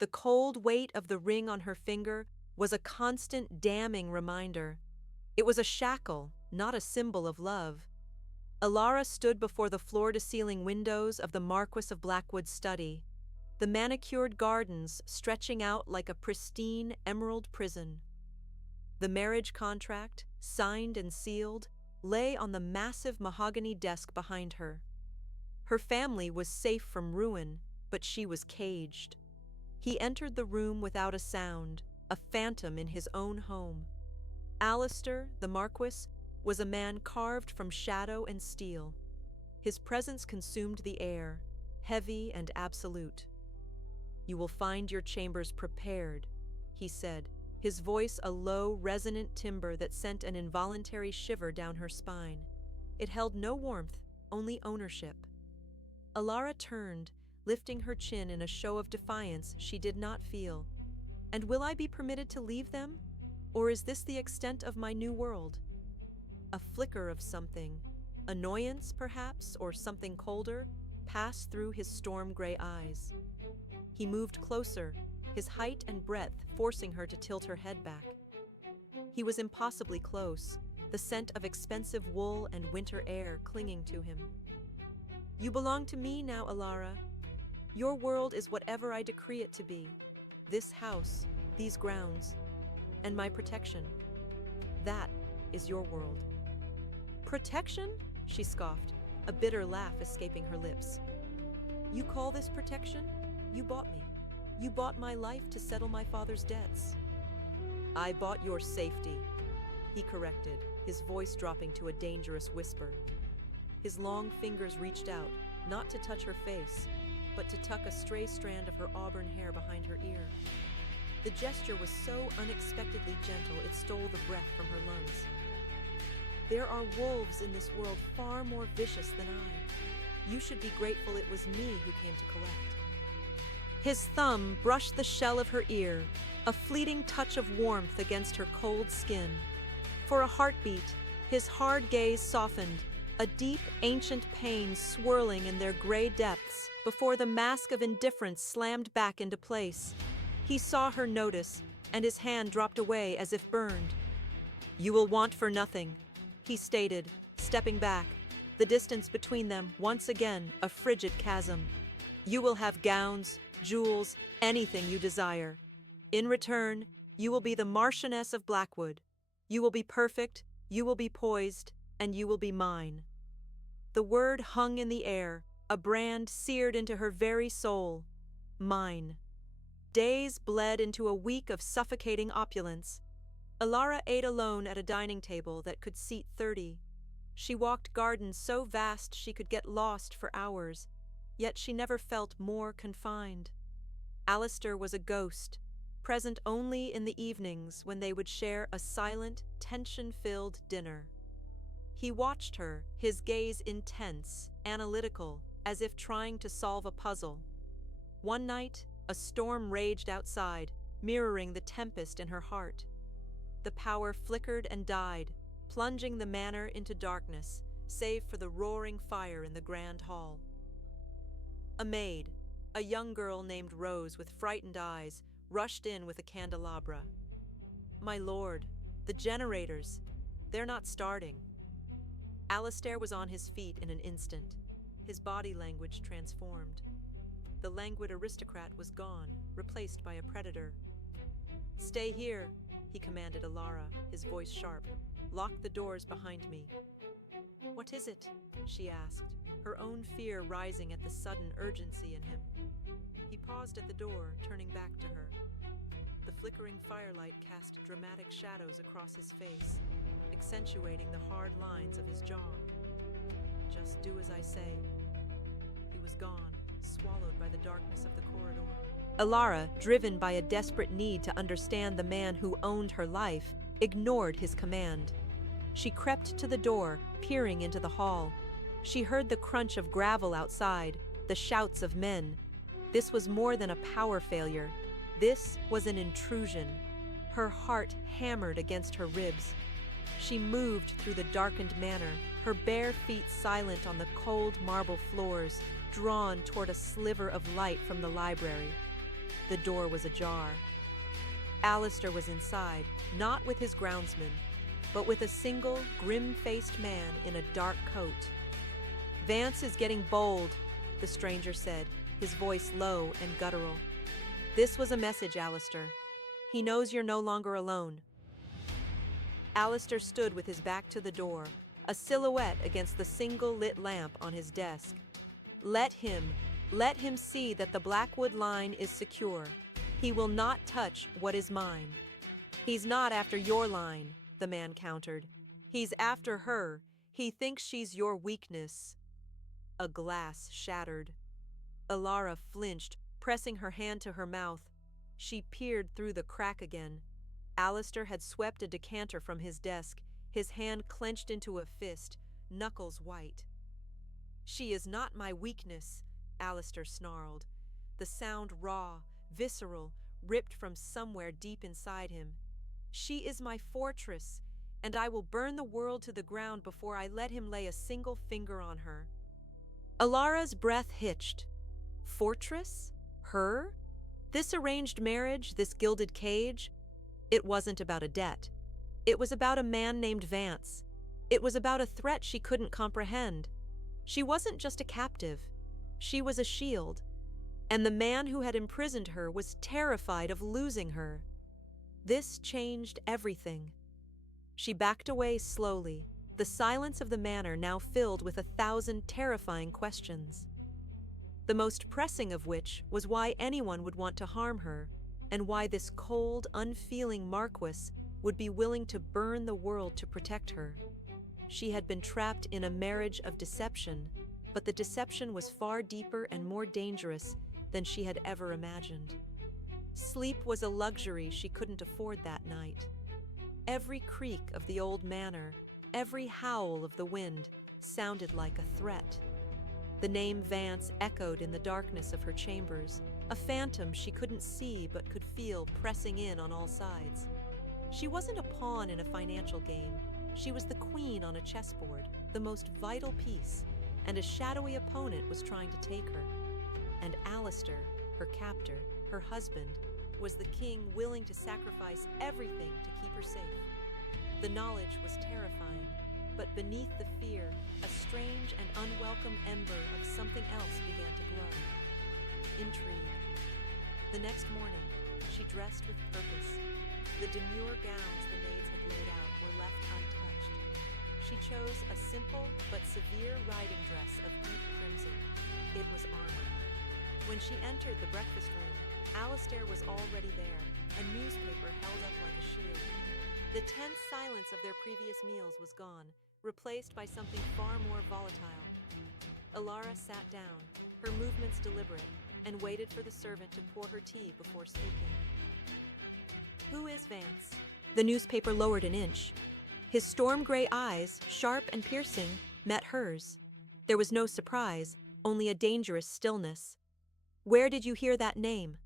The cold weight of the ring on her finger was a constant damning reminder. It was a shackle, not a symbol of love. Elara stood before the floor-to-ceiling windows of the Marquess of Blackwood's study, the manicured gardens stretching out like a pristine emerald prison. The marriage contract, signed and sealed, lay on the massive mahogany desk behind her. Her family was safe from ruin, but she was caged. He entered the room without a sound, a phantom in his own home. Alistair, the Marquess, was a man carved from shadow and steel. His presence consumed the air, heavy and absolute. "You will find your chambers prepared," he said, his voice a low, resonant timbre that sent an involuntary shiver down her spine. It held no warmth, only ownership. Elara turned, lifting her chin in a show of defiance she did not feel. "And will I be permitted to leave them? Or is this the extent of my new world?" A flicker of something, annoyance perhaps, or something colder, passed through his storm-gray eyes. He moved closer, his height and breadth forcing her to tilt her head back. He was impossibly close, the scent of expensive wool and winter air clinging to him. "You belong to me now, Elara. Your world is whatever I decree it to be. This house, these grounds, and my protection. That is your world." "Protection?" she scoffed, a bitter laugh escaping her lips. "You call this protection? You bought me. You bought my life to settle my father's debts." "I bought your safety," he corrected, his voice dropping to a dangerous whisper. His long fingers reached out, not to touch her face, but to tuck a stray strand of her auburn hair behind her ear. The gesture was so unexpectedly gentle it stole the breath from her lungs. "There are wolves in this world far more vicious than I. You should be grateful it was me who came to collect." His thumb brushed the shell of her ear, a fleeting touch of warmth against her cold skin. For a heartbeat, his hard gaze softened, a deep, ancient pain swirling in their gray depths before the mask of indifference slammed back into place. He saw her notice, and his hand dropped away as if burned. "You will want for nothing," he stated, stepping back, the distance between them once again a frigid chasm. "You will have gowns, jewels, anything you desire. In return, you will be the Marchioness of Blackwood. You will be perfect, you will be poised, and you will be mine." The word hung in the air, a brand seared into her very soul. Mine. Days bled into a week of suffocating opulence. Elara ate alone at a dining table that could seat 30. She walked gardens so vast she could get lost for hours, yet she never felt more confined. Alistair was a ghost, present only in the evenings when they would share a silent, tension-filled dinner. He watched her, his gaze intense, analytical, as if trying to solve a puzzle. One night, a storm raged outside, mirroring the tempest in her heart. The power flickered and died, plunging the manor into darkness, save for the roaring fire in the grand hall. A maid, a young girl named Rose with frightened eyes, rushed in with a candelabra. "My lord, the generators, they're not starting." Alistair was on his feet in an instant, his body language transformed. The languid aristocrat was gone, replaced by a predator. "Stay here," he commanded Elara, his voice sharp. "Lock the doors behind me." "What is it?" she asked, her own fear rising at the sudden urgency in him. He paused at the door, turning back to her. The flickering firelight cast dramatic shadows across his face, accentuating the hard lines of his jaw. "Just do as I say." He was gone, swallowed by the darkness of the corridor. Elara, driven by a desperate need to understand the man who owned her life, ignored his command. She crept to the door, peering into the hall. She heard the crunch of gravel outside, the shouts of men. This was more than a power failure. This was an intrusion. Her heart hammered against her ribs. She moved through the darkened manor, her bare feet silent on the cold marble floors, drawn toward a sliver of light from the library. The door was ajar. Alistair was inside, not with his groundsman, but with a single, grim-faced man in a dark coat. "Vance is getting bold," the stranger said, his voice low and guttural. "This was a message, Alistair. He knows you're no longer alone." Alistair stood with his back to the door, a silhouette against the single lit lamp on his desk. Let him see that the Blackwood line is secure. He will not touch what is mine." "He's not after your line," the man countered. "He's after her. He thinks she's your weakness." A glass shattered. Elara flinched, pressing her hand to her mouth. She peered through the crack again. Alistair had swept a decanter from his desk, his hand clenched into a fist, knuckles white. "She is not my weakness," Alistair snarled, the sound raw, visceral, ripped from somewhere deep inside him. "She is my fortress, and I will burn the world to the ground before I let him lay a single finger on her." Alara's breath hitched. Fortress? Her? This arranged marriage, this gilded cage? It wasn't about a debt. It was about a man named Vance. It was about a threat she couldn't comprehend. She wasn't just a captive. She was a shield. And the man who had imprisoned her was terrified of losing her. This changed everything. She backed away slowly, the silence of the manor now filled with 1,000 terrifying questions. The most pressing of which was why anyone would want to harm her, and why this cold, unfeeling Marquess would be willing to burn the world to protect her. She had been trapped in a marriage of deception, but the deception was far deeper and more dangerous than she had ever imagined. Sleep was a luxury she couldn't afford that night. Every creak of the old manor, every howl of the wind, sounded like a threat. The name Vance echoed in the darkness of her chambers, a phantom she couldn't see but could feel pressing in on all sides. She wasn't a pawn in a financial game. She was the queen on a chessboard, the most vital piece, and a shadowy opponent was trying to take her. And Alistair, her captor, her husband, was the king willing to sacrifice everything to keep her safe. The knowledge was terrifying, but beneath the fear, a strange and unwelcome ember of something else began to glow. Intrigue. The next morning, she dressed with purpose. The demure gowns the maids had laid out were left untouched. She chose a simple but severe riding dress of deep crimson. It was armor. When she entered the breakfast room, Alistair was already there, a newspaper held up like a shield. The tense silence of their previous meals was gone, replaced by something far more volatile. Elara sat down, her movements deliberate, and waited for the servant to pour her tea before speaking. "Who is Vance?" The newspaper lowered an inch. His storm-gray eyes, sharp and piercing, met hers. There was no surprise, only a dangerous stillness. "Where did you hear that name?"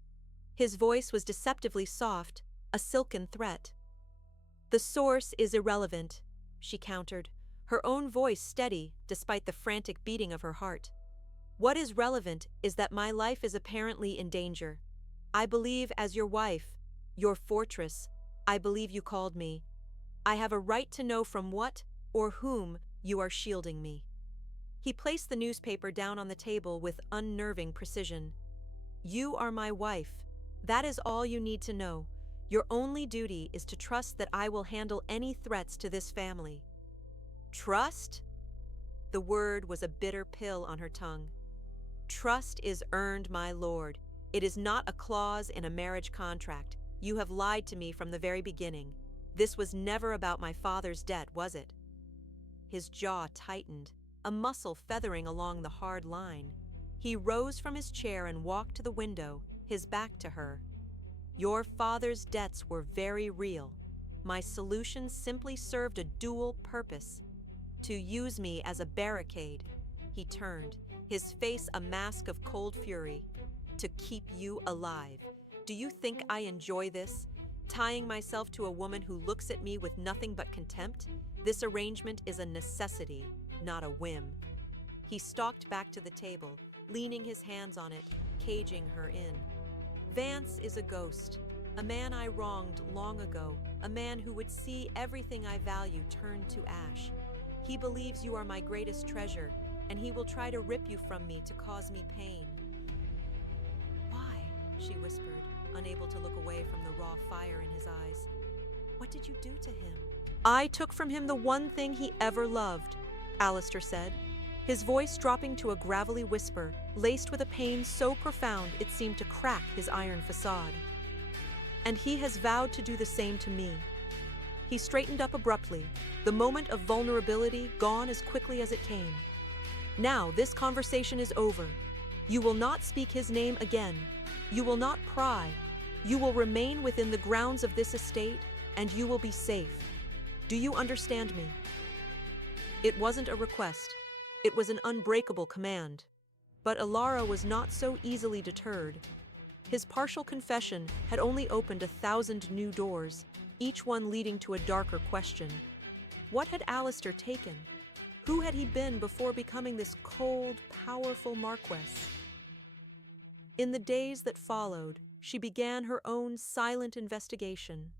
His voice was deceptively soft, a silken threat. "The source is irrelevant," she countered, her own voice steady despite the frantic beating of her heart. "What is relevant is that my life is apparently in danger. I believe as your wife, your fortress, I believe you called me. I have a right to know from what or whom you are shielding me." He placed the newspaper down on the table with unnerving precision. "You are my wife. That is all you need to know. Your only duty is to trust that I will handle any threats to this family." "Trust?" The word was a bitter pill on her tongue. "Trust is earned, my lord. It is not a clause in a marriage contract. You have lied to me from the very beginning. This was never about my father's debt, was it?" His jaw tightened, a muscle feathering along the hard line. He rose from his chair and walked to the window, his back to her. "Your father's debts were very real. My solution simply served a dual purpose. To use me as a barricade." He turned, his face a mask of cold fury. "To keep you alive. Do you think I enjoy this? Tying myself to a woman who looks at me with nothing but contempt? This arrangement is a necessity, not a whim." He stalked back to the table, leaning his hands on it, caging her in. Vance is a ghost, a man I wronged long ago, a man who would see everything I value turned to ash. He believes you are my greatest treasure, and he will try to rip you from me to cause me pain." "Why?" she whispered, unable to look away from the raw fire in his eyes. "What did you do to him?" "I took from him the one thing he ever loved," Alistair said, his voice dropping to a gravelly whisper, laced with a pain so profound it seemed to crack his iron facade. "And he has vowed to do the same to me." He straightened up abruptly, the moment of vulnerability gone as quickly as it came. "Now this conversation is over. You will not speak his name again. You will not pry. You will remain within the grounds of this estate, and you will be safe. Do you understand me?" It wasn't a request. It was an unbreakable command. But Elara was not so easily deterred. His partial confession had only opened 1,000 new doors, each one leading to a darker question. What had Alistair taken? Who had he been before becoming this cold, powerful Marquess? In the days that followed, she began her own silent investigation.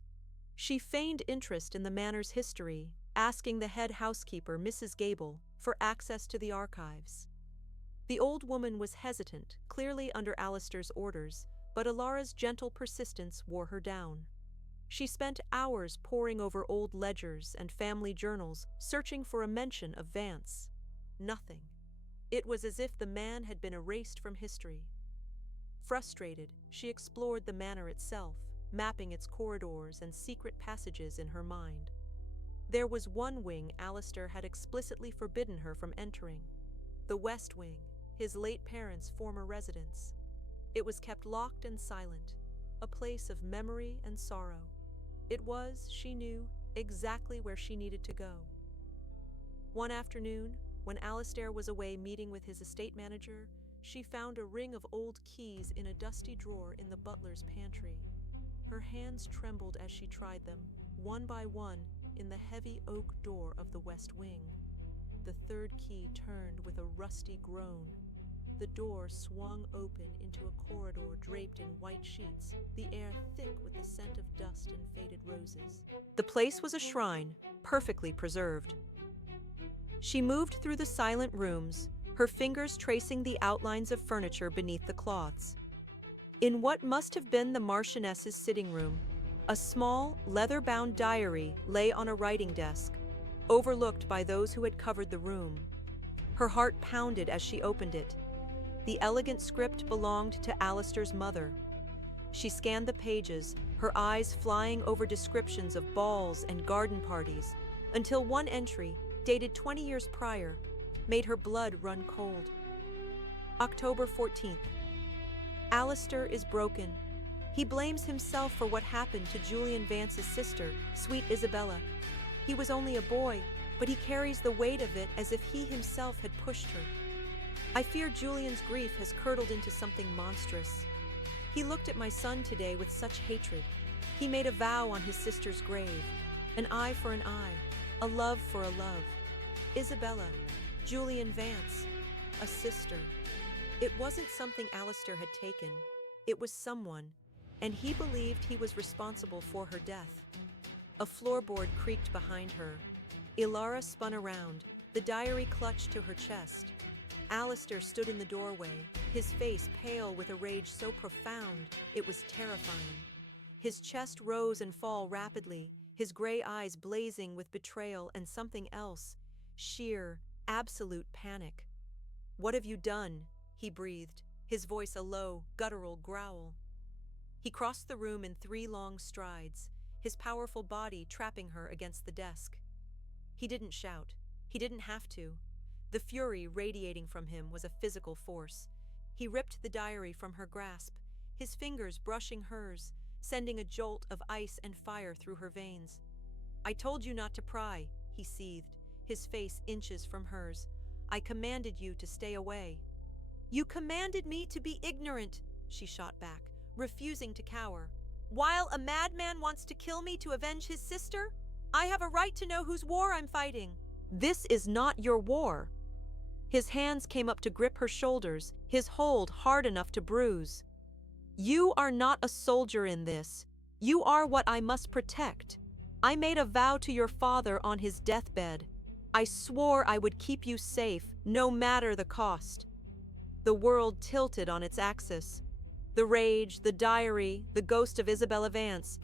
She feigned interest in the manor's history, asking the head housekeeper, Mrs. Gable, for access to the archives. The old woman was hesitant, clearly under Alistair's orders, but Elara's gentle persistence wore her down. She spent hours poring over old ledgers and family journals, searching for a mention of Vance. Nothing. It was as if the man had been erased from history. Frustrated, she explored the manor itself, mapping its corridors and secret passages in her mind. There was one wing Alistair had explicitly forbidden her from entering, the West Wing, his late parents' former residence. It was kept locked and silent, a place of memory and sorrow. It was, she knew, exactly where she needed to go. One afternoon, when Alistair was away meeting with his estate manager, she found a ring of old keys in a dusty drawer in the butler's pantry. Her hands trembled as she tried them, one by one, in the heavy oak door of the West Wing. The third key turned with a rusty groan. The door swung open into a corridor draped in white sheets, the air thick with the scent of dust and faded roses. The place was a shrine, perfectly preserved. She moved through the silent rooms, her fingers tracing the outlines of furniture beneath the cloths. In what must have been the Marchioness's sitting room, a small, leather-bound diary lay on a writing desk, overlooked by those who had covered the room. Her heart pounded as she opened it. The elegant script belonged to Alistair's mother. She scanned the pages, her eyes flying over descriptions of balls and garden parties, until one entry, dated 20 years prior, made her blood run cold. October 14th. Alistair is broken. He blames himself for what happened to Julian Vance's sister, sweet Isabella. He was only a boy, but he carries the weight of it as if he himself had pushed her. I fear Julian's grief has curdled into something monstrous. He looked at my son today with such hatred. He made a vow on his sister's grave, an eye for an eye, a love for a love. Isabella, Julian Vance, a sister. It wasn't something Alistair had taken. It was someone, and he believed he was responsible for her death. A floorboard creaked behind her. Elara spun around, the diary clutched to her chest. Alistair stood in the doorway, his face pale with a rage so profound it was terrifying. His chest rose and fell rapidly, his gray eyes blazing with betrayal and something else, sheer, absolute panic. "What have you done?" he breathed, his voice a low, guttural growl. He crossed the room in 3 long strides, his powerful body trapping her against the desk. He didn't shout. He didn't have to. The fury radiating from him was a physical force. He ripped the diary from her grasp, his fingers brushing hers, sending a jolt of ice and fire through her veins. "I told you not to pry," he seethed, his face inches from hers. "I commanded you to stay away." "You commanded me to be ignorant," she shot back, refusing to cower. "While a madman wants to kill me to avenge his sister, I have a right to know whose war I'm fighting." "This is not your war." His hands came up to grip her shoulders, his hold hard enough to bruise. You are not a soldier in this. You are what I must protect. I made a vow to your father on his deathbed. I swore I would keep you safe, no matter the cost. The world tilted on its axis. The rage, the diary, the ghost of Isabella Vance.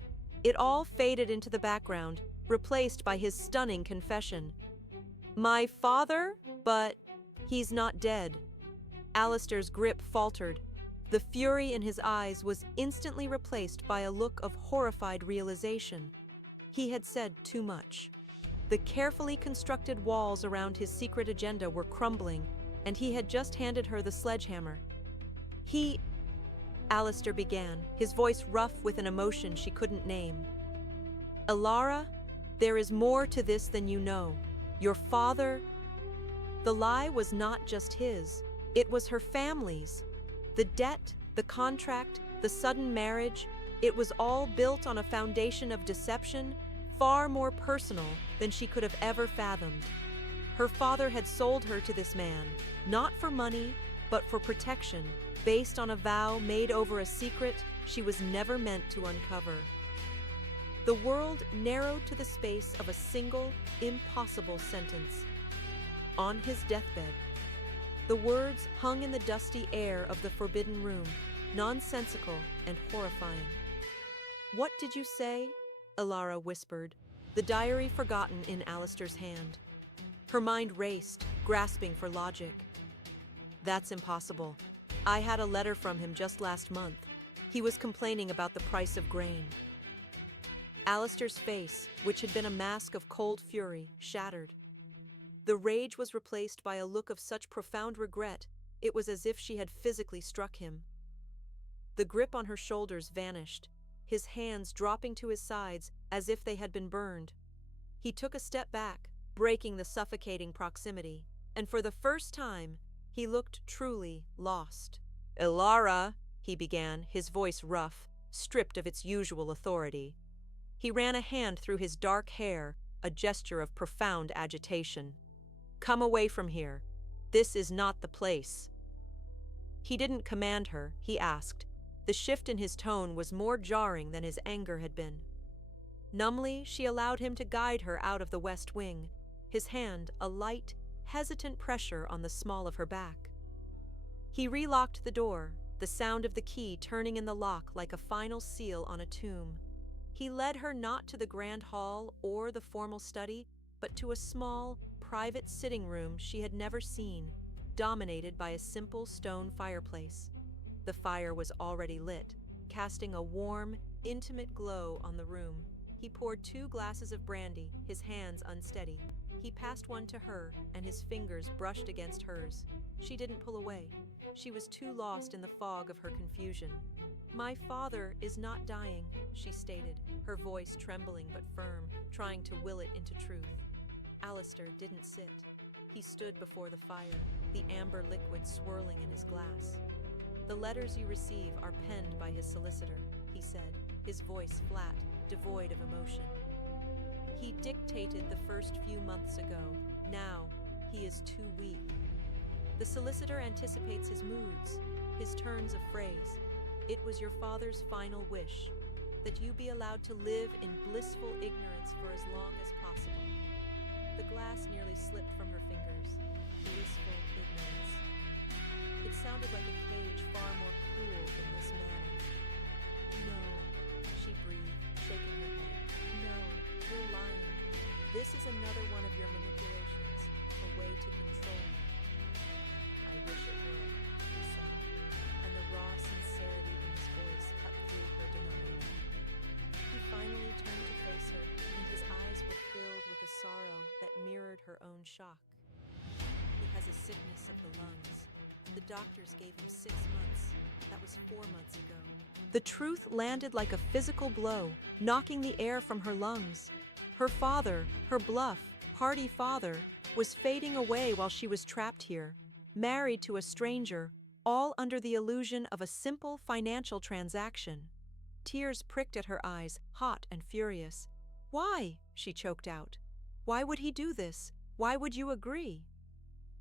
It all faded into the background, replaced by his stunning confession. My father? But he's not dead. Alistair's grip faltered. The fury in his eyes was instantly replaced by a look of horrified realization. He had said too much. The carefully constructed walls around his secret agenda were crumbling, and he had just handed her the sledgehammer. Alistair began, his voice rough with an emotion she couldn't name. Elara, there is more to this than you know. Your father... The lie was not just his. It was her family's. The debt, the contract, the sudden marriage, it was all built on a foundation of deception, far more personal than she could have ever fathomed. Her father had sold her to this man, not for money, but for protection, based on a vow made over a secret she was never meant to uncover. The world narrowed to the space of a single, impossible sentence. On his deathbed. The words hung in the dusty air of the forbidden room, nonsensical and horrifying. What did you say? Elara whispered, the diary forgotten in Alistair's hand. Her mind raced, grasping for logic. That's impossible. I had a letter from him just last month. He was complaining about the price of grain. Alistair's face, which had been a mask of cold fury, shattered. The rage was replaced by a look of such profound regret, it was as if she had physically struck him. The grip on her shoulders vanished, his hands dropping to his sides as if they had been burned. He took a step back, breaking the suffocating proximity, and for the first time, he looked truly lost. Elara, he began, his voice rough, stripped of its usual authority. He ran a hand through his dark hair, a gesture of profound agitation. Come away from here. This is not the place. He didn't command her, he asked. The shift in his tone was more jarring than his anger had been. Numbly, she allowed him to guide her out of the west wing, his hand a light, hesitant pressure on the small of her back. He relocked the door, the sound of the key turning in the lock like a final seal on a tomb. He led her not to the grand hall or the formal study, but to a small, private sitting room she had never seen, dominated by a simple stone fireplace. The fire was already lit, casting a warm, intimate glow on the room. He poured 2 glasses of brandy, his hands unsteady. He passed one to her, and his fingers brushed against hers. She didn't pull away. She was too lost in the fog of her confusion. My father is not dying, she stated, her voice trembling but firm, trying to will it into truth. Alistair didn't sit. He stood before the fire, the amber liquid swirling in his glass. The letters you receive are penned by his solicitor, he said, his voice flat, devoid of emotion. He dictated the first few months ago. Now, he is too weak. The solicitor anticipates his moods, his turns of phrase. It was your father's final wish, that you be allowed to live in blissful ignorance for as long as possible. The glass nearly slipped from her fingers. Blissful ignorance. It sounded like a cage far more cruel than this manner. No, she breathed, shaking her head. No, you're lying. This is another one of your manipulations, a way to control me. I wish it were, he said, and the raw sincerity in his voice cut through her denial. He finally turned to face her, and his eyes were filled with a sorrow that mirrored her own shock. He has a sickness of the lungs. The doctors gave him 6 months. That was 4 months ago. The truth landed like a physical blow, knocking the air from her lungs. Her father, her bluff, hearty father, was fading away while she was trapped here, married to a stranger, all under the illusion of a simple financial transaction. Tears pricked at her eyes, hot and furious. Why? She choked out. Why would he do this? Why would you agree?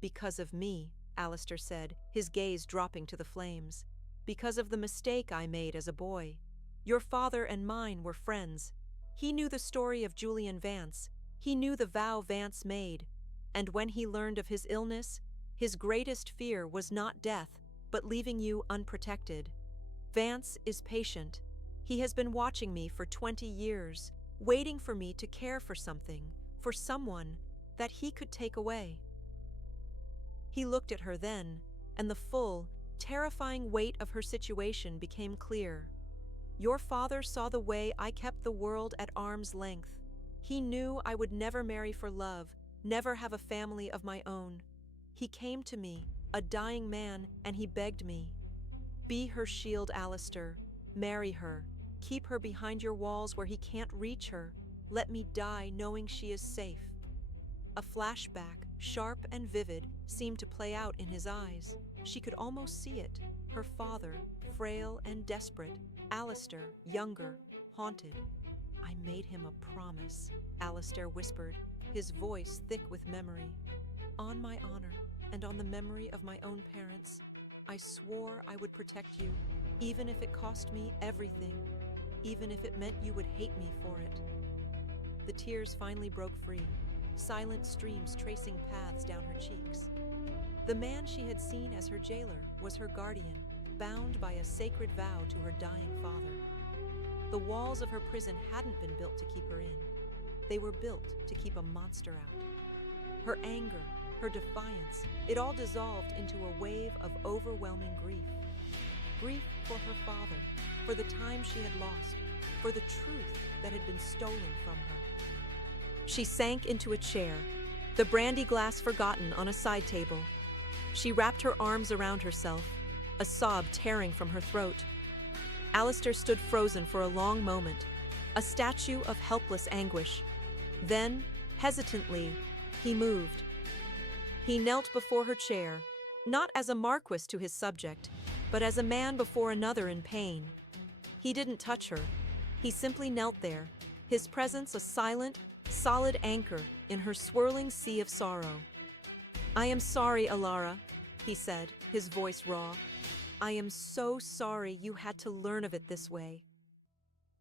Because of me, Alistair said, his gaze dropping to the flames. because of the mistake I made as a boy. Your father and mine were friends. He knew the story of Julian Vance. He knew the vow Vance made. And when he learned of his illness, his greatest fear was not death, but leaving you unprotected. Vance is patient. He has been watching me for 20 years, waiting for me to care for something, for someone that he could take away. He looked at her then, and the full, terrifying weight of her situation became clear. Your father saw the way I kept the world at arm's length. He knew I would never marry for love, never have a family of my own. He came to me, a dying man, and he begged me. Be her shield, Alistair. Marry her. Keep her behind your walls where he can't reach her. Let me die knowing she is safe. A flashback, sharp and vivid, seemed to play out in his eyes. She could almost see it. Her father, frail and desperate. Alistair, younger, haunted. I made him a promise, Alistair whispered, his voice thick with memory. On my honor, and on the memory of my own parents, I swore I would protect you, even if it cost me everything, even if it meant you would hate me for it. The tears finally broke free, silent streams tracing paths down her cheeks. The man she had seen as her jailer was her guardian, bound by a sacred vow to her dying father. The walls of her prison hadn't been built to keep her in. They were built to keep a monster out. Her anger, her defiance, it all dissolved into a wave of overwhelming grief. Grief for her father, for the time she had lost, for the truth that had been stolen from her. She sank into a chair, the brandy glass forgotten on a side table. She wrapped her arms around herself, a sob tearing from her throat. Alistair stood frozen for a long moment, a statue of helpless anguish. Then, hesitantly, he moved. He knelt before her chair, not as a marquis to his subject, but as a man before another in pain. He didn't touch her. He simply knelt there, his presence a silent, solid anchor in her swirling sea of sorrow. I am sorry, Elara, he said, his voice raw. I am so sorry you had to learn of it this way.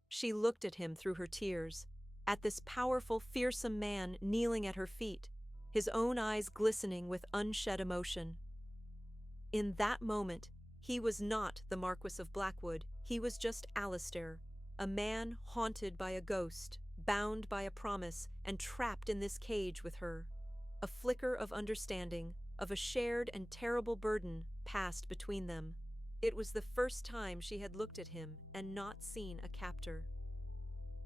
She looked at him through her tears, at this powerful, fearsome man kneeling at her feet, his own eyes glistening with unshed emotion. In that moment, he was not the Marquess of Blackwood, he was just Alistair, a man haunted by a ghost, bound by a promise, and trapped in this cage with her. A flicker of understanding, of a shared and terrible burden, passed between them. It was the first time she had looked at him and not seen a captor.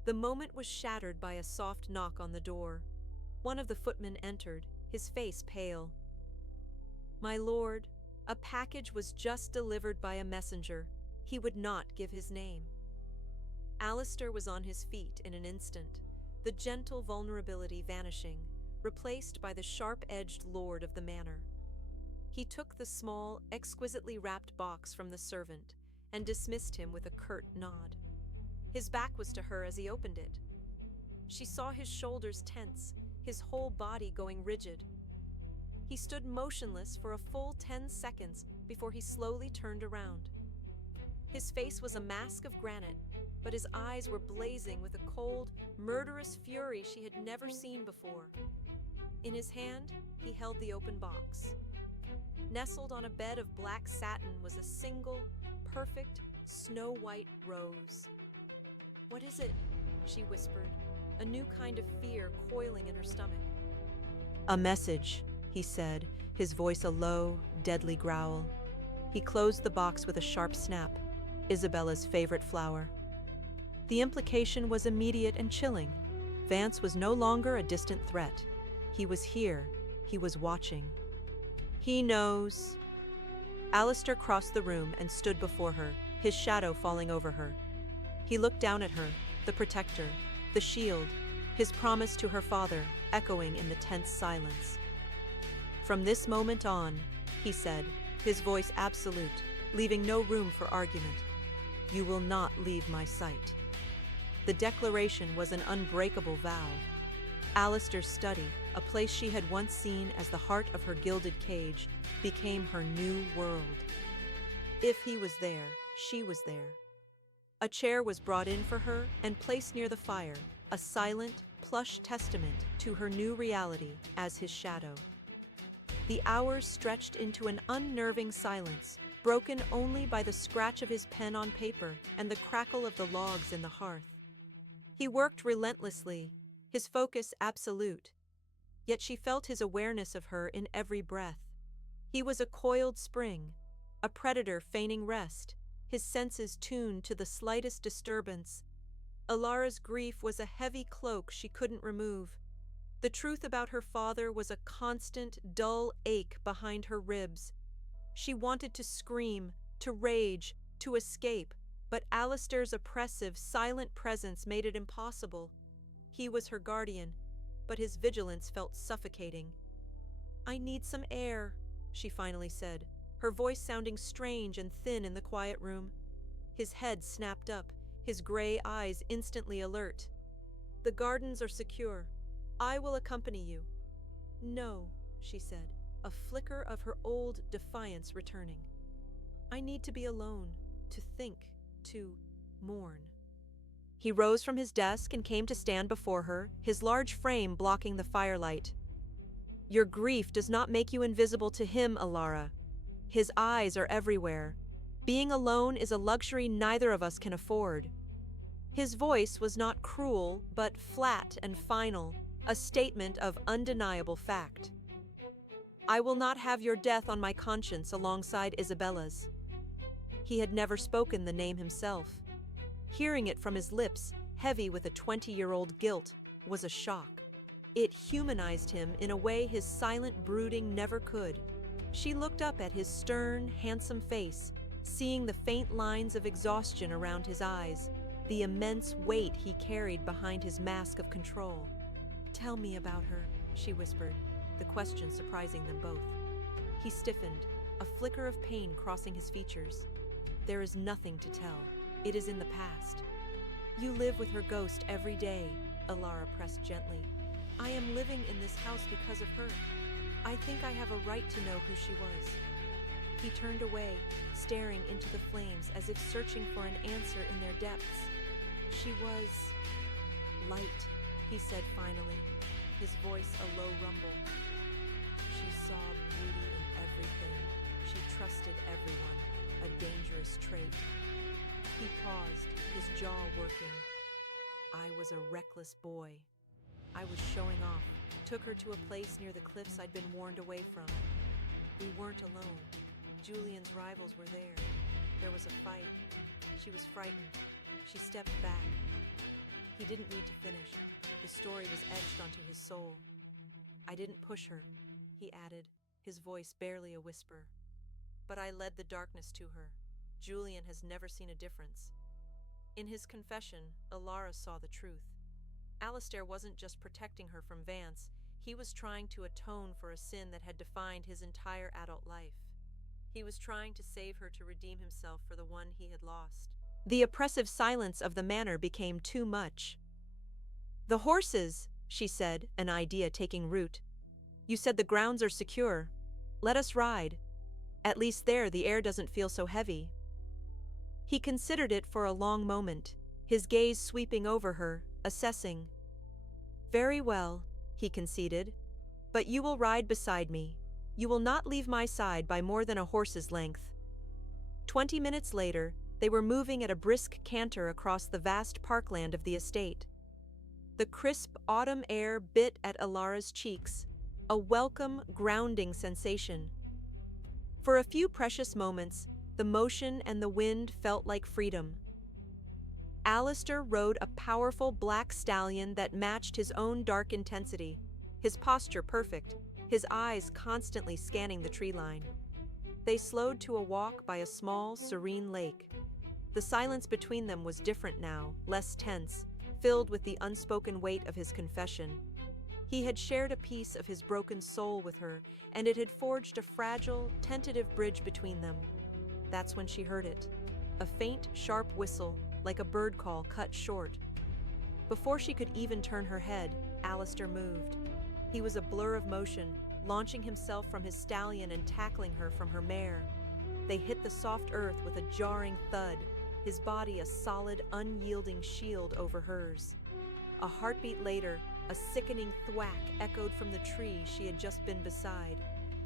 The moment was shattered by a soft knock on the door. One of the footmen entered, his face pale. My lord, a package was just delivered by a messenger. He would not give his name. Alistair was on his feet in an instant, the gentle vulnerability vanishing, replaced by the sharp-edged lord of the manor. He took the small, exquisitely wrapped box from the servant and dismissed him with a curt nod. His back was to her as he opened it. She saw his shoulders tense, his whole body going rigid. He stood motionless for a full 10 seconds before he slowly turned around. His face was a mask of granite, but his eyes were blazing with a cold, murderous fury she had never seen before. In his hand, he held the open box. Nestled on a bed of black satin was a single, perfect, snow-white rose. What is it? She whispered, a new kind of fear coiling in her stomach. A message, he said, his voice a low, deadly growl. He closed the box with a sharp snap. Isabella's favorite flower. The implication was immediate and chilling. Vance was no longer a distant threat. He was here. He was watching. He knows. Alistair crossed the room and stood before her, his shadow falling over her. He looked down at her, the protector, the shield, his promise to her father echoing in the tense silence. From this moment on, he said, his voice absolute, leaving no room for argument, you will not leave my sight. The declaration was an unbreakable vow. Alistair's study, a place she had once seen as the heart of her gilded cage, became her new world. If he was there, she was there. A chair was brought in for her and placed near the fire, a silent, plush testament to her new reality as his shadow. The hours stretched into an unnerving silence, broken only by the scratch of his pen on paper and the crackle of the logs in the hearth. He worked relentlessly, his focus absolute, yet she felt his awareness of her in every breath. He was a coiled spring, a predator feigning rest, his senses tuned to the slightest disturbance. Elara's grief was a heavy cloak she couldn't remove. The truth about her father was a constant, dull ache behind her ribs. She wanted to scream, to rage, to escape, but Alistair's oppressive, silent presence made it impossible. He was her guardian, but his vigilance felt suffocating. "I need some air," she finally said, her voice sounding strange and thin in the quiet room. His head snapped up, his gray eyes instantly alert. "The gardens are secure. I will accompany you." "No," she said, a flicker of her old defiance returning. "I need to be alone, to think, to mourn." He rose from his desk and came to stand before her, his large frame blocking the firelight. "Your grief does not make you invisible to him, Elara. His eyes are everywhere. Being alone is a luxury neither of us can afford." His voice was not cruel, but flat and final, a statement of undeniable fact. "I will not have your death on my conscience alongside Isabella's." He had never spoken the name himself. Hearing it from his lips, heavy with a 20-year-old guilt, was a shock. It humanized him in a way his silent brooding never could. She looked up at his stern, handsome face, seeing the faint lines of exhaustion around his eyes, the immense weight he carried behind his mask of control. "Tell me about her," she whispered, the question surprising them both. He stiffened, a flicker of pain crossing his features. "There is nothing to tell. It is in the past." "You live with her ghost every day," Elara pressed gently. "I am living in this house because of her. I think I have a right to know who she was." He turned away, staring into the flames as if searching for an answer in their depths. "She was light," he said finally, his voice a low rumble. "She saw beauty in everything. She trusted everyone, a dangerous trait." He paused, his jaw working. "I was a reckless boy. I was showing off, took her to a place near the cliffs I'd been warned away from. We weren't alone. Julian's rivals were there. There was a fight. She was frightened. She stepped back." He didn't need to finish. The story was etched onto his soul. "I didn't push her," he added, his voice barely a whisper. "But I led the darkness to her. Julian has never seen a difference." In his confession, Elara saw the truth. Alistair wasn't just protecting her from Vance, he was trying to atone for a sin that had defined his entire adult life. He was trying to save her to redeem himself for the one he had lost. The oppressive silence of the manor became too much. "The horses," she said, an idea taking root. "You said the grounds are secure. Let us ride. At least there the air doesn't feel so heavy." He considered it for a long moment, his gaze sweeping over her, assessing. "Very well," he conceded. "But you will ride beside me. You will not leave my side by more than a horse's length." 20 minutes later, they were moving at a brisk canter across the vast parkland of the estate. The crisp autumn air bit at Elara's cheeks, a welcome, grounding sensation. For a few precious moments, the motion and the wind felt like freedom. Alistair rode a powerful black stallion that matched his own dark intensity, his posture perfect, his eyes constantly scanning the tree line. They slowed to a walk by a small, serene lake. The silence between them was different now, less tense, filled with the unspoken weight of his confession. He had shared a piece of his broken soul with her, and it had forged a fragile, tentative bridge between them. That's when she heard it. A faint, sharp whistle, like a bird call cut short. Before she could even turn her head, Alistair moved. He was a blur of motion, launching himself from his stallion and tackling her from her mare. They hit the soft earth with a jarring thud, his body a solid, unyielding shield over hers. A heartbeat later, a sickening thwack echoed from the tree she had just been beside.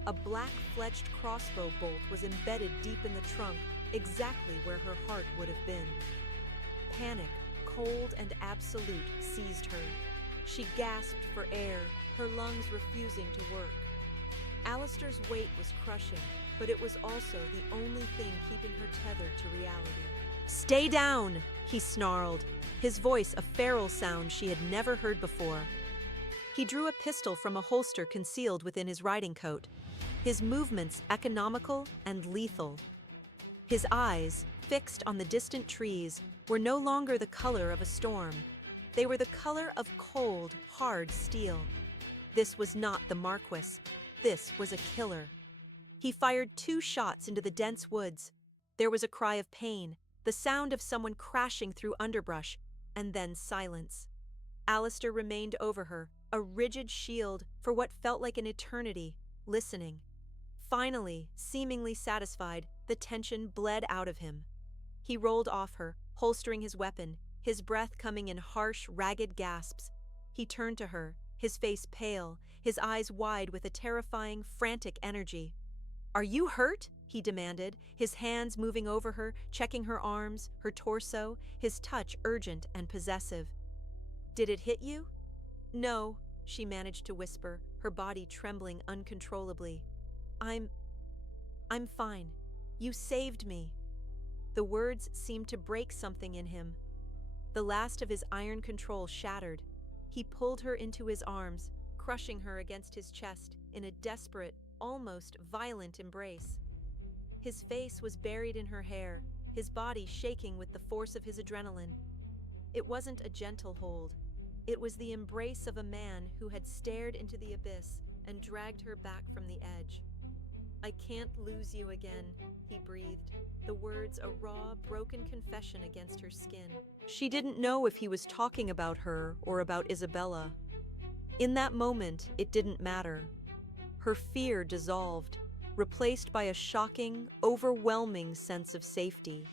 A black-fletched crossbow bolt was embedded deep in the trunk, exactly where her heart would have been. Panic, cold and absolute, seized her. She gasped for air, her lungs refusing to work. Alistair's weight was crushing, but it was also the only thing keeping her tethered to reality. "Stay down!" he snarled, his voice a feral sound she had never heard before. He drew a pistol from a holster concealed within his riding coat, his movements economical and lethal. His eyes, fixed on the distant trees, were no longer the color of a storm. They were the color of cold, hard steel. This was not the Marquess. This was a killer. He fired 2 shots into the dense woods. There was a cry of pain, the sound of someone crashing through underbrush, and then silence. Alistair remained over her, a rigid shield for what felt like an eternity, listening. Finally, seemingly satisfied, the tension bled out of him. He rolled off her, holstering his weapon, his breath coming in harsh, ragged gasps. He turned to her, his face pale, his eyes wide with a terrifying, frantic energy. "Are you hurt?" he demanded, his hands moving over her, checking her arms, her torso, his touch urgent and possessive. "Did it hit you?" "No," she managed to whisper, her body trembling uncontrollably. I'm fine. You saved me." The words seemed to break something in him. The last of his iron control shattered. He pulled her into his arms, crushing her against his chest in a desperate, almost violent embrace. His face was buried in her hair, his body shaking with the force of his adrenaline. It wasn't a gentle hold. It was the embrace of a man who had stared into the abyss and dragged her back from the edge. "I can't lose you again," he breathed, the words a raw, broken confession against her skin. She didn't know if he was talking about her or about Isabella. In that moment, it didn't matter. Her fear dissolved, replaced by a shocking, overwhelming sense of safety.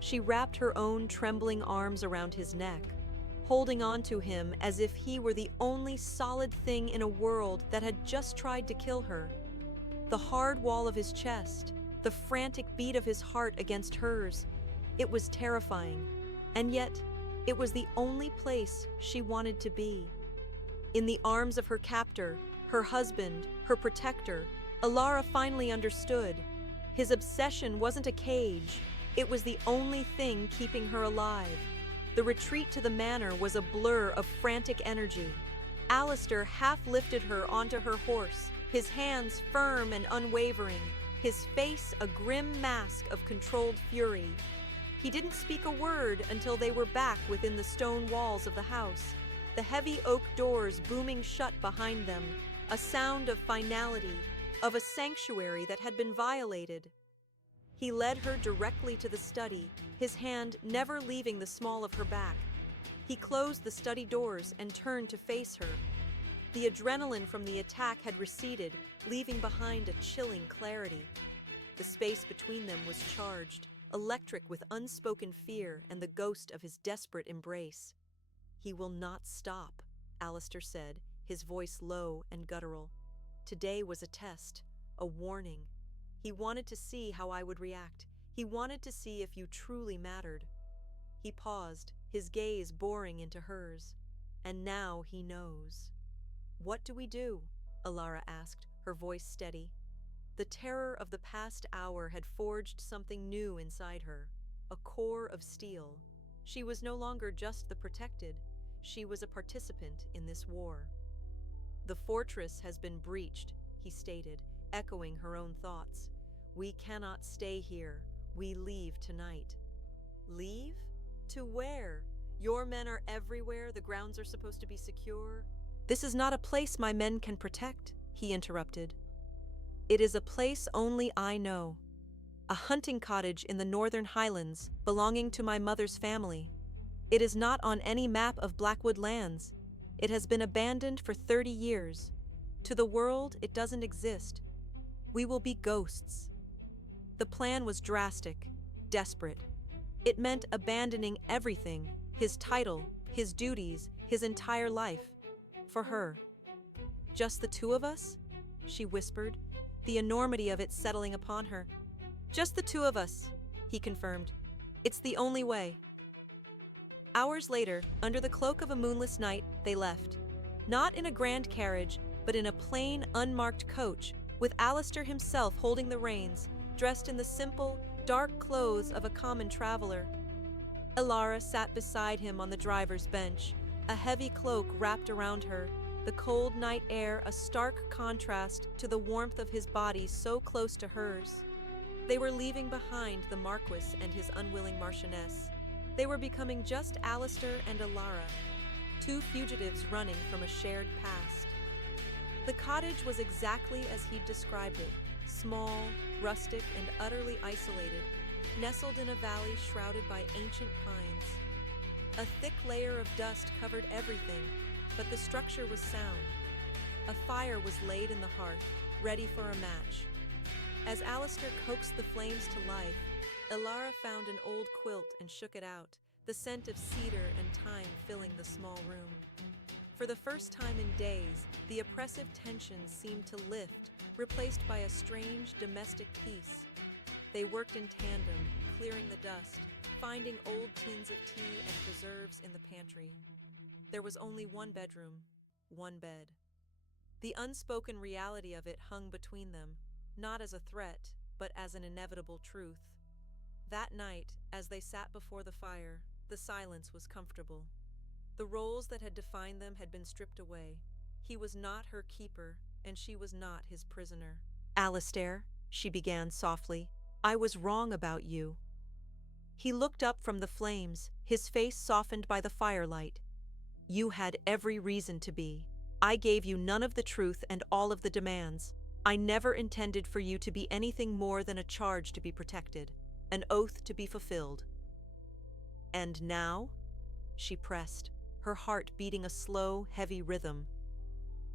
She wrapped her own trembling arms around his neck, holding on to him as if he were the only solid thing in a world that had just tried to kill her. The hard wall of his chest, the frantic beat of his heart against hers, it was terrifying, and yet it was the only place she wanted to be. In the arms of her captor, her husband, her protector, Elara finally understood. His obsession wasn't a cage, it was the only thing keeping her alive. The retreat to the manor was a blur of frantic energy. Alistair half lifted her onto her horse, his hands firm and unwavering, his face a grim mask of controlled fury. He didn't speak a word until they were back within the stone walls of the house, the heavy oak doors booming shut behind them, a sound of finality, of a sanctuary that had been violated. He led her directly to the study, his hand never leaving the small of her back. He closed the study doors and turned to face her. The adrenaline from the attack had receded, leaving behind a chilling clarity. The space between them was charged, electric with unspoken fear and the ghost of his desperate embrace. "He will not stop," Alistair said, his voice low and guttural. "Today was a test, a warning. He wanted to see how I would react. He wanted to see if you truly mattered." He paused, his gaze boring into hers. "And now he knows." "What do we do?" Elara asked, her voice steady. The terror of the past hour had forged something new inside her, a core of steel. She was no longer just the protected, she was a participant in this war. "The fortress has been breached," he stated, echoing her own thoughts. "We cannot stay here. We leave tonight." "Leave? To where? Your men are everywhere, the grounds are supposed to be secure." "This is not a place my men can protect," he interrupted. "It is a place only I know. A hunting cottage in the northern highlands, belonging to my mother's family. It is not on any map of Blackwood lands. It has been abandoned for 30 years. To the world, it doesn't exist. We will be ghosts." The plan was drastic, desperate. It meant abandoning everything, his title, his duties, his entire life, for her. "Just the two of us?" she whispered, the enormity of it settling upon her. "Just the two of us," he confirmed. "It's the only way." Hours later, under the cloak of a moonless night, they left. Not in a grand carriage, but in a plain, unmarked coach, with Alistair himself holding the reins, dressed in the simple, dark clothes of a common traveler. Elara sat beside him on the driver's bench, a heavy cloak wrapped around her, the cold night air a stark contrast to the warmth of his body so close to hers. They were leaving behind the Marquess and his unwilling Marchioness. They were becoming just Alistair and Elara, two fugitives running from a shared past. The cottage was exactly as he'd described it, small, rustic, and utterly isolated, nestled in a valley shrouded by ancient pines. A thick layer of dust covered everything, but the structure was sound. A fire was laid in the hearth, ready for a match. As Alistair coaxed the flames to life, Elara found an old quilt and shook it out, the scent of cedar and thyme filling the small room. For the first time in days, the oppressive tension seemed to lift, replaced by a strange domestic peace. They worked in tandem, clearing the dust, finding old tins of tea and preserves in the pantry. There was only one bedroom, one bed. The unspoken reality of it hung between them, not as a threat, but as an inevitable truth. That night, as they sat before the fire, the silence was comfortable. The roles that had defined them had been stripped away. He was not her keeper, and she was not his prisoner. "Alistair," she began softly, "I was wrong about you." He looked up from the flames, his face softened by the firelight. "You had every reason to be. I gave you none of the truth and all of the demands. I never intended for you to be anything more than a charge to be protected, an oath to be fulfilled." "And now?" she pressed, her heart beating a slow, heavy rhythm.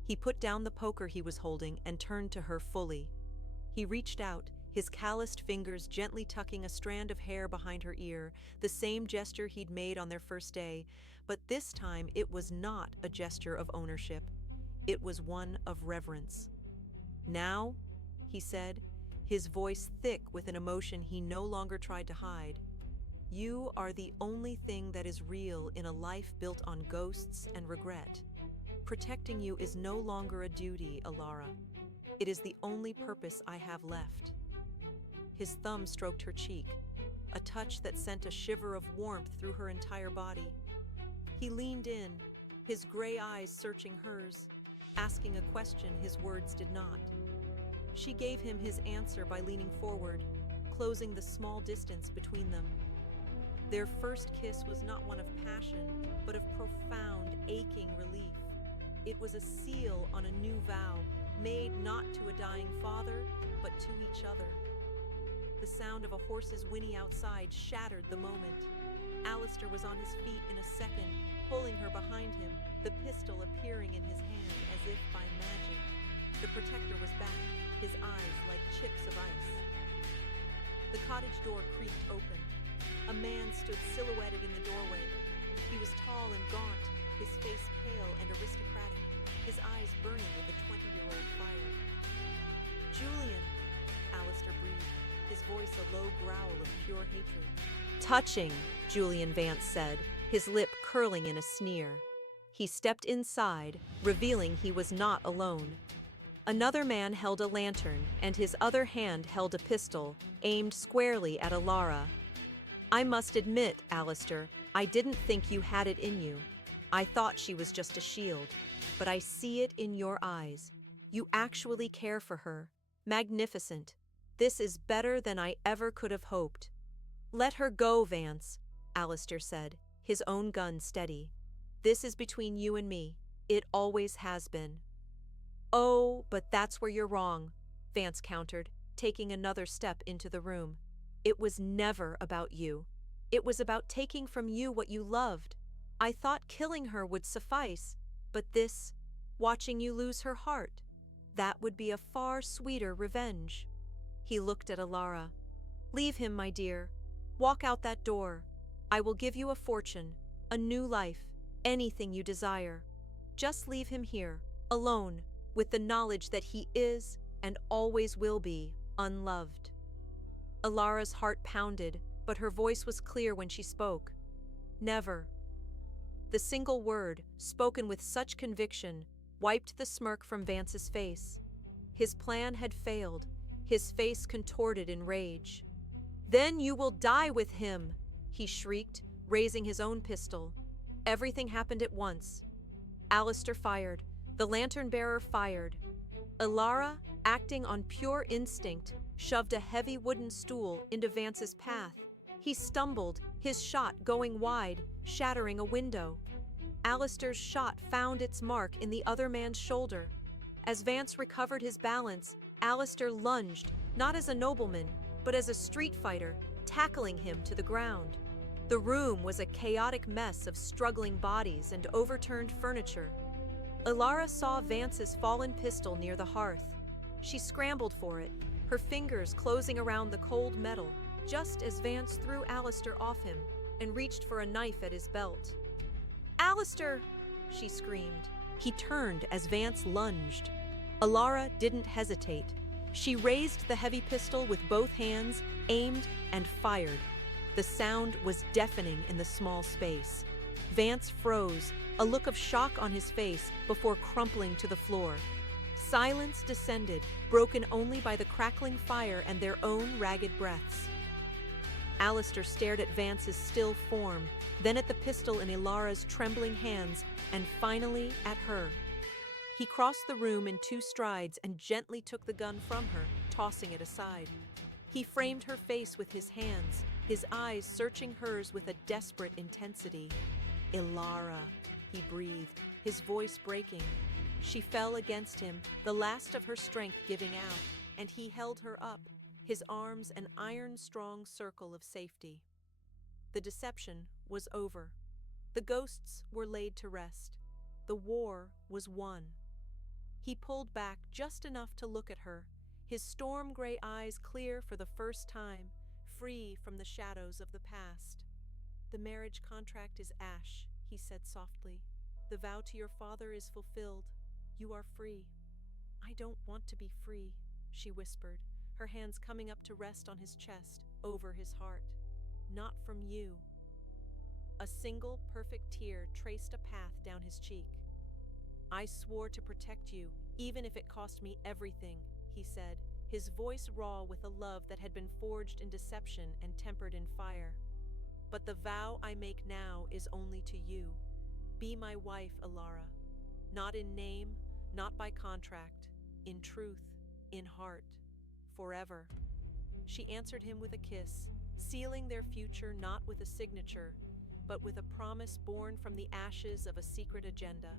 He put down the poker he was holding and turned to her fully. He reached out, his calloused fingers gently tucking a strand of hair behind her ear, the same gesture he'd made on their first day, but this time it was not a gesture of ownership. It was one of reverence. "Now," he said, his voice thick with an emotion he no longer tried to hide, "you are the only thing that is real in a life built on ghosts and regret. Protecting you is no longer a duty, Elara. It is the only purpose I have left." His thumb stroked her cheek, a touch that sent a shiver of warmth through her entire body. He leaned in, his gray eyes searching hers, asking a question his words did not. She gave him his answer by leaning forward, closing the small distance between them. Their first kiss was not one of passion, but of profound, aching relief. It was a seal on a new vow, made not to a dying father, but to each other. The sound of a horse's whinny outside shattered the moment. Alistair was on his feet in a second, pulling her behind him, the pistol appearing in his hand as if by magic. The protector was back, his eyes like chips of ice. The cottage door creaked open. A man stood silhouetted in the doorway. He was tall and gaunt, his face pale and aristocratic, his eyes burning with a 20-year-old fire. "Julian," Alistair breathed, his voice a low growl of pure hatred. "Touching," Julian Vance said, his lip curling in a sneer. He stepped inside, revealing he was not alone. Another man held a lantern, and his other hand held a pistol, aimed squarely at Elara. "I must admit, Alistair, I didn't think you had it in you. I thought she was just a shield, but I see it in your eyes. You actually care for her. Magnificent. This is better than I ever could have hoped." "Let her go, Vance," Alistair said, his own gun steady. "This is between you and me. It always has been." "Oh, but that's where you're wrong," Vance countered, taking another step into the room. "It was never about you. It was about taking from you what you loved. I thought killing her would suffice, but this, watching you lose her heart, that would be a far sweeter revenge." He looked at Elara. Leave him, my dear. Walk out that door. I will give you a fortune, a new life, anything you desire. Just leave him here, alone, with the knowledge that he is, and always will be, unloved. Elara's heart pounded, but her voice was clear when she spoke. Never. The single word, spoken with such conviction, wiped the smirk from Vance's face. His plan had failed, his face contorted in rage. "Then you will die with him!" he shrieked, raising his own pistol. Everything happened at once. Alistair fired. The lantern-bearer fired. Elara, acting on pure instinct, shoved a heavy wooden stool into Vance's path. He stumbled, his shot going wide, shattering a window. Alistair's shot found its mark in the other man's shoulder. As Vance recovered his balance, Alistair lunged, not as a nobleman, but as a street fighter, tackling him to the ground. The room was a chaotic mess of struggling bodies and overturned furniture. Elara saw Vance's fallen pistol near the hearth. She scrambled for it, her fingers closing around the cold metal, just as Vance threw Alistair off him and reached for a knife at his belt. "Alistair!" she screamed. He turned as Vance lunged. Elara didn't hesitate. She raised the heavy pistol with both hands, aimed, and fired. The sound was deafening in the small space. Vance froze, a look of shock on his face before crumpling to the floor. Silence descended, broken only by the crackling fire and their own ragged breaths. Alistair stared at Vance's still form, then at the pistol in Elara's trembling hands, and finally at her. He crossed the room in 2 strides and gently took the gun from her, tossing it aside. He framed her face with his hands, his eyes searching hers with a desperate intensity. "Elara," he breathed, his voice breaking. She fell against him, the last of her strength giving out, and he held her up, his arms an iron-strong circle of safety. The deception was over. The ghosts were laid to rest. The war was won. He pulled back just enough to look at her, his storm-gray eyes clear for the first time, free from the shadows of the past. "The marriage contract is ash," he said softly. "The vow to your father is fulfilled. You are free." "I don't want to be free," she whispered, her hands coming up to rest on his chest, over his heart. "Not from you." A single perfect tear traced a path down his cheek. "I swore to protect you, even if it cost me everything," he said, his voice raw with a love that had been forged in deception and tempered in fire. "But the vow I make now is only to you. Be my wife, Elara. Not in name, not by contract, in truth, in heart, forever." She answered him with a kiss, sealing their future not with a signature, but with a promise born from the ashes of a secret agenda.